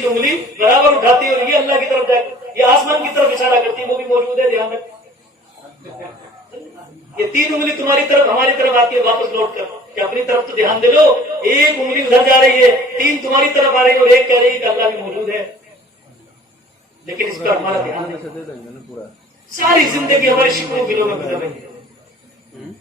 تین انگلی برابر اٹھاتی ہے اور یہ اللہ کی طرف جائے، یہ آسمان کی طرف اشارہ کرتی ہے، وہ بھی موجود ہے، دھیان رکھ. یہ تین انگلی تمہاری طرف ہماری طرف آتی ہے واپس لوٹ کر کہ اپنی طرف تو دھیان دے لو. ایک انگلی ادھر جا رہی ہے، تین تمہاری طرف آ رہی ہے اور ایک کہہ رہی ہے کہ اللہ بھی موجود ہے، لیکن اس پر ہمارا دھیان نہیں. ساری زندگی ہمارے شکووں گلوں میں گزر رہی ہے.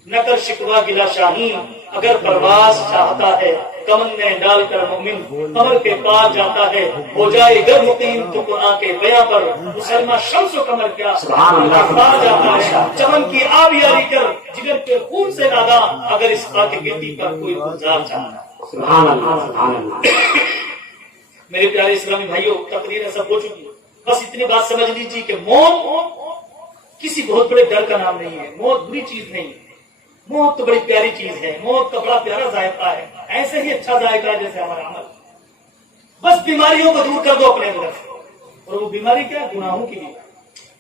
نہ کر شکوا گلا شاہین اگر پرواز چاہتا ہے، کمن میں ڈال کر مومن قمر کے پاس جاتا ہے. ہو جائے گر مقیم تو قرآن کے بیاں پر، مسلمہ شمس و قمر کیا پا جاتا ہے. چمن کی آب یاری کر جگر کے خون سے نادا، اگر اس خاک گردی پر کوئی گزار چاہتا. میرے پیارے اسلامی بھائیوں، تقریر سب ہو چکی ہے، بس اتنی بات سمجھ لیجیے کہ موت کسی بہت بڑے ڈر کا نام نہیں ہے. موت بری چیز نہیں ہے، موت تو بڑی پیاری چیز ہے. موت کا بڑا پیارا ذائقہ ہے، ایسے ہی اچھا ذائقہ ہے جیسے ہمارا عمل. بس بیماریوں کو دور کر دو اپنے اندر سے. اور وہ بیماری کیا ہے؟ گناہوں کی بیماری،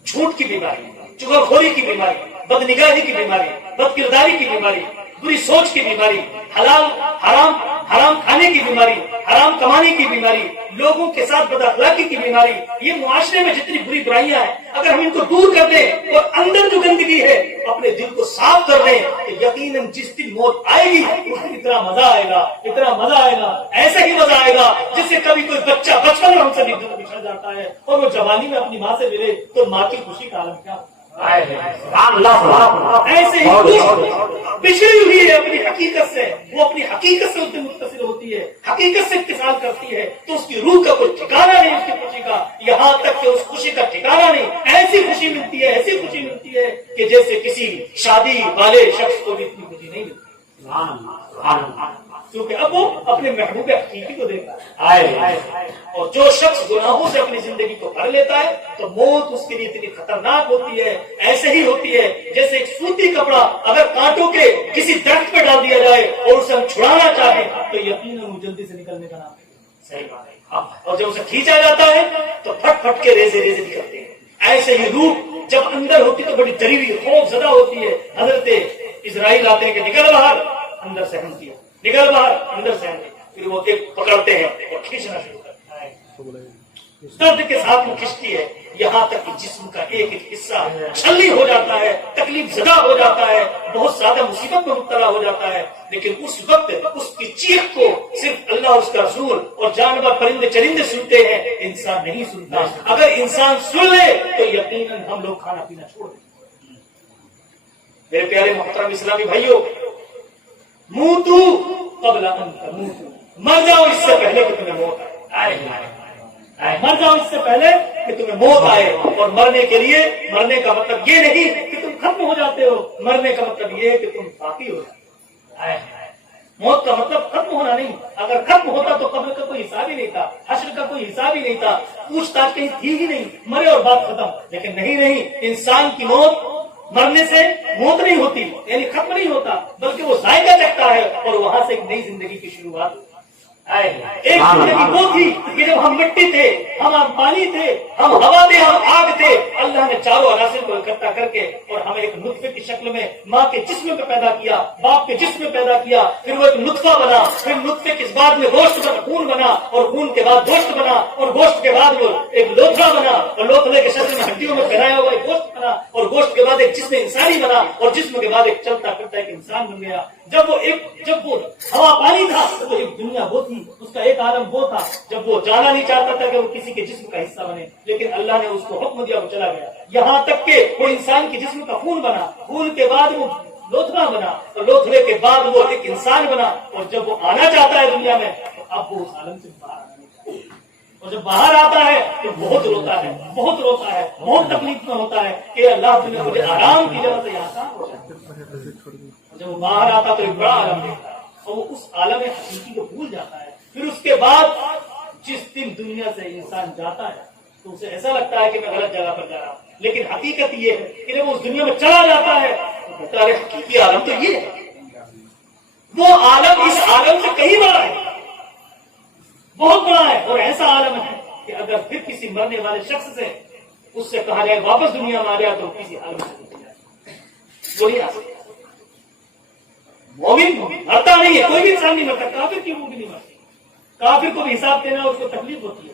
جھوٹ کی بیماری، چغلخوری کی بیماری، بد نگاہی کی بیماری، بد کرداری کی بیماری، بری سوچ کی بیماری، حلال حرام حرام کھانے کی بیماری، حرام کمانے کی بیماری، لوگوں کے ساتھ بد اخلاقی کی بیماری. یہ معاشرے میں جتنی بری برائیاں ہیں، اگر ہم ان کو دور کر دیں اور اندر جو گندگی ہے اپنے دل کو صاف کر دیں تو یقیناً جس دن موت آئے گی اس دن اتنا مزہ آئے گا، اتنا مزہ آئے گا، ایسا ہی مزہ آئے گا جس سے کبھی کوئی بچہ بچپن میں ہم سے بچھڑ جاتا ہے اور وہ جوانی میں اپنی ماں سے ملے تو ماں کی خوشی کا عالم کیا. ایسے ہی بچھڑی ہوئی ہے اپنی حقیقت سے، وہ اپنی حقیقت سے اس دن متصل ہوتی ہے، حقیقت سے اتصال کرتی ہے تو اس کی روح کا کوئی ٹھکانا نہیں اس کی خوشی کا، یہاں تک کہ اس خوشی کا ٹھکانا نہیں. ایسی خوشی ملتی ہے، ایسی خوشی ملتی ہے کہ جیسے کسی شادی والے شخص کو بھی اتنی خوشی نہیں ملتی، کیونکہ اب وہ اپنے محبوب حقیقی کو دیکھتا ہے. اور جو شخص گناہوں سے اپنی زندگی کو بھر لیتا ہے تو موت اس کے لیے اتنی خطرناک ہوتی ہے، ایسے ہی ہوتی ہے جیسے ایک سوتی کپڑا اگر کانٹوں کے کسی درخت پہ ڈال دیا جائے اور اسے ہم چھڑانا چاہیں تو یقیناً وہ جلدی سے نکلنے کا نام ہے. صحیح بات ہے. اور جب اسے کھینچا جاتا ہے تو پھٹ پھٹ کے ریزے ریزے نکلتے ہیں. ایسے ہی روح جب اندر ہوتی تو بڑی ڈری ہوئی خوف زدہ ہوتی ہے. حضرت اسرائیل آتے ہیں کہ نکل باہر، اندر سے ہم کیا، نکل باہر، اندر سے ہم کیا. پھر وہ ایک پکڑتے ہیں اور کھینچنا شروع کرتے ہیں، درد کے ساتھ وہ کھینچتی ہے یہاں تک کہ جسم کا ایک ایک حصہ چھلنی ہو جاتا ہے، تکلیف زدہ ہو جاتا ہے، بہت زیادہ مصیبت میں مبتلا ہو جاتا ہے. لیکن اس وقت اس کی چیخ کو صرف اللہ اور اس کا رسول اور جانور پرندے چرندے سنتے ہیں، انسان نہیں سنتا. اگر انسان سن لے تو یقیناً ہم لوگ کھانا پینا چھوڑ دیں. میرے پیارے محترم اسلامی بھائیوں، موتو قبل ان تموتو، مر جاؤ اس سے پہلے کہ تمہیں موت آئے. مر جاؤ اس سے پہلے کہ تمہیں موت آئے. اور مرنے کے لیے، مرنے کا مطلب یہ نہیں کہ تم ختم ہو جاتے ہو، مرنے کا مطلب یہ ہے کہ تم باقی ہو جاتے. موت کا مطلب ختم ہونا نہیں. اگر ختم ہوتا تو قبر کا کوئی حساب ہی نہیں تھا، حشر کا کوئی حساب ہی نہیں تھا، پوچھ تاچھ کہیں تھی ہی نہیں، مرے اور بات ختم. لیکن نہیں، انسان کی موت مرنے سے موت نہیں ہوتی، یعنی ختم نہیں ہوتا، بلکہ وہ ذائقہ چکھتا ہے اور وہاں سے ایک نئی زندگی کی شروعات. ایک زندگی وہ تھی کہ جب ہم مٹی تھے، ہم پانی تھے، ہم ہوا تھے، ہم آگ تھے. اللہ نے چاروں عناصر کو اکٹھا کر کے اور ہمیں ایک نطفے کی شکل میں ماں کے جسم میں پیدا کیا، باپ کے جسم میں پیدا کیا. پھر وہ ایک نطفہ بنا، پھر نطفے کے بعد میں گوشت بنا، خون بنا، اور خون کے بعد گوشت بنا، اور گوشت کے بعد وہ ایک لوتھڑا بنا، اور لوتھڑے کے شکل میں ہڈیوں میں پہنایا ہوا ایک گوشت بنا، اور گوشت کے بعد ایک جسم انسانی بنا، اور جسم کے بعد ایک چلتا پھرتا ایک انسان بن گیا. جب وہ ہوا پانی تھا تو ایک دنیا وہ تھی، اس کا ایک عالم وہ تھا. جب وہ جانا نہیں چاہتا تھا کہ وہ کسی کے جسم کا حصہ بنے، لیکن اللہ نے اس کو حکم دیا، وہ چلا گیا. یہاں تک کہ وہ انسان کے جسم کا خون بنا، خون کے بعد وہ لوتھڑا بنا، اور لوتھڑے کے بعد وہ ایک انسان بنا. اور جب وہ آنا چاہتا ہے دنیا میں تو اب وہ اس عالم سے باہر آنا چاہتا ہے. اور جب باہر آتا ہے تو بہت روتا ہے، بہت روتا ہے، بہت تکلیف میں ہوتا ہے کہ اللہ نے مجھے آرام کی جگہ سے یہاں کہاں ہو جائے. جب وہ باہر آتا تو ایک بڑا عالم دیکھتا ہے اور وہ اس عالم حقیقی کو بھول جاتا ہے. پھر اس کے بعد جس دن دنیا سے انسان جاتا ہے تو اسے ایسا لگتا ہے کہ میں غلط جگہ پر جا رہا ہوں. لیکن حقیقت یہ ہے کہ جب وہ اس دنیا میں چلا جاتا ہے تو کہتا ہے حقیقی عالم تو یہ ہے. وہ عالم اس عالم سے کہیں بڑا ہے، بہت بڑا ہے. اور ایسا عالم ہے کہ اگر پھر کسی مرنے والے شخص سے اس سے کہا جائے واپس دنیا میں آ جائے تو کسی عالم سے وہی آ سکتا. مومن مرتا نہیں ہے، کوئی بھی انسان نہیں مرتا. کافر کی روح بھی نہیں مرتی، کافر کو بھی حساب دینا اس کو تکلیف ہوتی ہے.